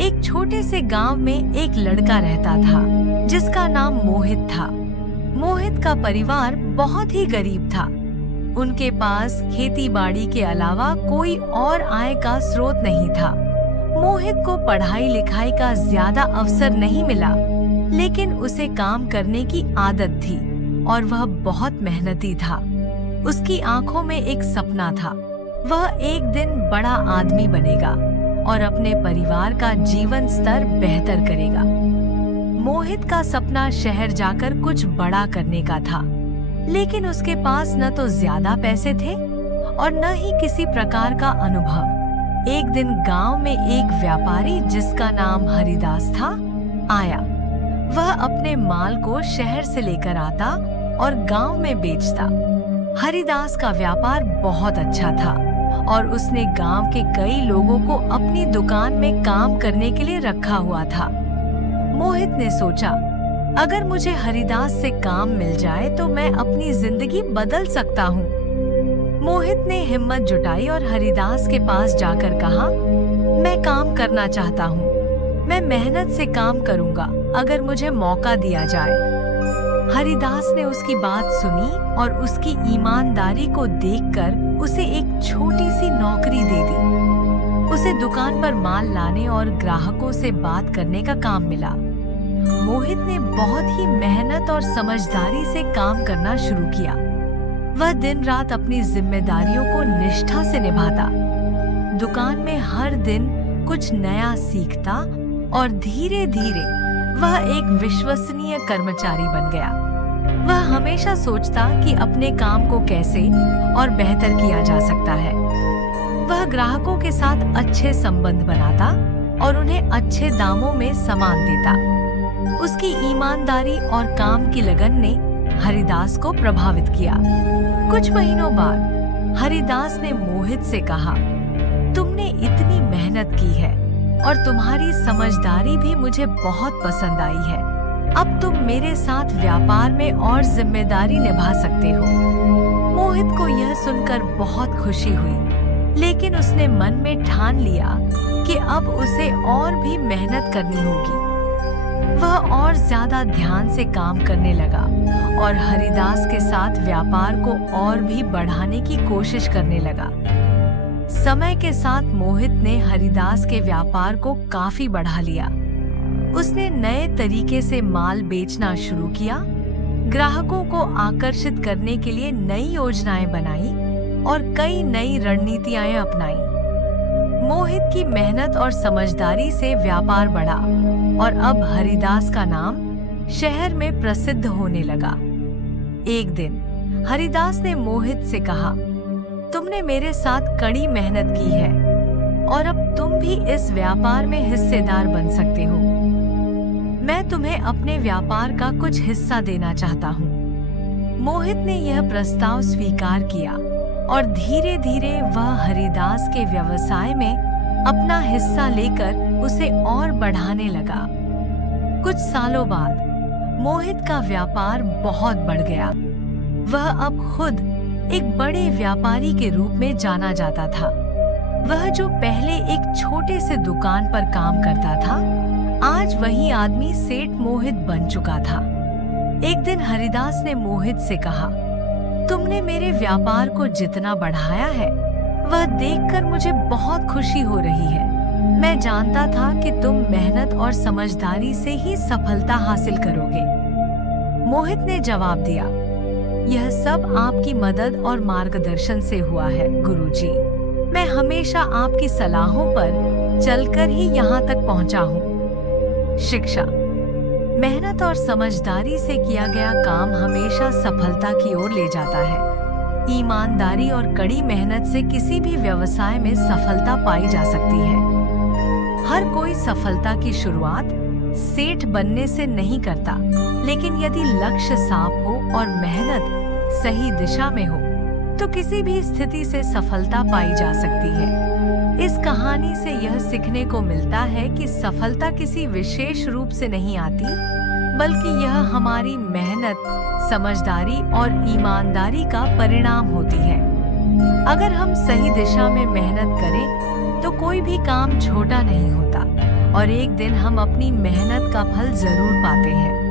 एक छोटे से गांव में एक लड़का रहता था जिसका नाम मोहित था। मोहित का परिवार बहुत ही गरीब था। उनके पास खेती बाड़ी के अलावा कोई और आय का स्रोत नहीं था। मोहित को पढ़ाई लिखाई का ज्यादा अवसर नहीं मिला, लेकिन उसे काम करने की आदत थी और वह बहुत मेहनती था। उसकी आंखों में एक सपना था। वह एक दिन बड़ा आदमी बनेगा और अपने परिवार का जीवन स्तर बेहतर करेगा। मोहित का सपना शहर जाकर कुछ बड़ा करने का था, लेकिन उसके पास न तो ज्यादा पैसे थे और न ही किसी प्रकार का अनुभव। एक दिन गांव में एक व्यापारी जिसका नाम हरिदास था आया। वह अपने माल को शहर से लेकर आता और गांव में बेचता। हरिदास का व्यापार बहुत अच्छा था और उसने गांव के कई लोगों को अपनी दुकान में काम करने के लिए रखा हुआ था। मोहित ने सोचा, अगर मुझे हरिदास से काम मिल जाए तो मैं अपनी जिंदगी बदल सकता हूँ। मोहित ने हिम्मत जुटाई और हरिदास के पास जाकर कहा, मैं काम करना चाहता हूँ। मैं मेहनत से काम करूँगा अगर मुझे मौका दिया जाए। हरिदास ने उसकी बात सुनी और उसकी ईमानदारी को देखकर उसे एक छोटी सी नौकरी दे दी। उसे दुकान पर माल लाने और ग्राहकों से बात करने का काम मिला। मोहित ने बहुत ही मेहनत और समझदारी से काम करना शुरू किया। वह दिन रात अपनी जिम्मेदारियों को निष्ठा से निभाता। दुकान में हर दिन कुछ नया सीखता और धीरे धीरे वह एक विश्वसनीय कर्मचारी बन गया। वह हमेशा सोचता कि अपने काम को कैसे और बेहतर किया जा सकता है। वह ग्राहकों के साथ अच्छे संबंध बनाता और उन्हें अच्छे दामों में सामान देता। उसकी ईमानदारी और काम की लगन ने हरिदास को प्रभावित किया। कुछ महीनों बाद हरिदास ने मोहित से कहा, तुमने इतनी मेहनत की है और तुम्हारी समझदारी भी मुझे बहुत पसंद आई है। अब तुम मेरे साथ व्यापार में और जिम्मेदारी निभा सकते हो। मोहित को यह सुनकर बहुत खुशी हुई, लेकिन उसने मन में ठान लिया कि अब उसे और भी मेहनत करनी होगी। वह और ज्यादा ध्यान से काम करने लगा और हरिदास के साथ व्यापार को और भी बढ़ाने की कोशिश करने लगा। समय के साथ मोहित ने हरिदास के व्यापार को काफी बढ़ा लिया। उसने नए तरीके से माल बेचना शुरू किया, ग्राहकों को आकर्षित करने के लिए नई योजनाएं बनाई और कई नई रणनीतियां अपनाई। मोहित की मेहनत और समझदारी से व्यापार बढ़ा और अब हरिदास का नाम शहर में प्रसिद्ध होने लगा। एक दिन हरिदास ने मोहित से कहा, तुमने मेरे साथ कड़ी मेहनत की है और अब तुम भी इस व्यापार में हिस्सेदार बन सकते हो। मैं तुम्हें अपने व्यापार का कुछ हिस्सा देना चाहता हूँ। मोहित ने यह प्रस्ताव स्वीकार किया और धीरे धीरे वह हरिदास के व्यवसाय में अपना हिस्सा लेकर उसे और बढ़ाने लगा। कुछ सालों बाद मोहित का व्यापार बहुत बढ़ गया। वह अब खुद एक बड़े व्यापारी के रूप में जाना जाता था। वह जो पहले एक छोटे से दुकान पर काम करता था, आज वही आदमी सेठ मोहित बन चुका था। एक दिन हरिदास ने मोहित से कहा, तुमने मेरे व्यापार को जितना बढ़ाया है वह देखकर मुझे बहुत खुशी हो रही है। मैं जानता था कि तुम मेहनत और समझदारी से ही सफलता हासिल करोगे। मोहित ने जवाब दिया, यह सब आपकी मदद और मार्गदर्शन से हुआ है गुरुजी। मैं हमेशा आपकी सलाहों पर चलकर ही यहाँ तक पहुँचा हूँ। शिक्षा, मेहनत और समझदारी से किया गया काम हमेशा सफलता की ओर ले जाता है। ईमानदारी और कड़ी मेहनत से किसी भी व्यवसाय में सफलता पाई जा सकती है। हर कोई सफलता की शुरुआत सेठ बनने से नहीं करता, लेकिन यदि लक्ष्य साफ हो और मेहनत सही दिशा में हो तो किसी भी स्थिति से सफलता पाई जा सकती है। इस कहानी से यह सीखने को मिलता है कि सफलता किसी विशेष रूप से नहीं आती, बल्कि यह हमारी मेहनत, समझदारी और ईमानदारी का परिणाम होती है। अगर हम सही दिशा में मेहनत करें तो कोई भी काम छोटा नहीं होता और एक दिन हम अपनी मेहनत का फल जरूर पाते हैं।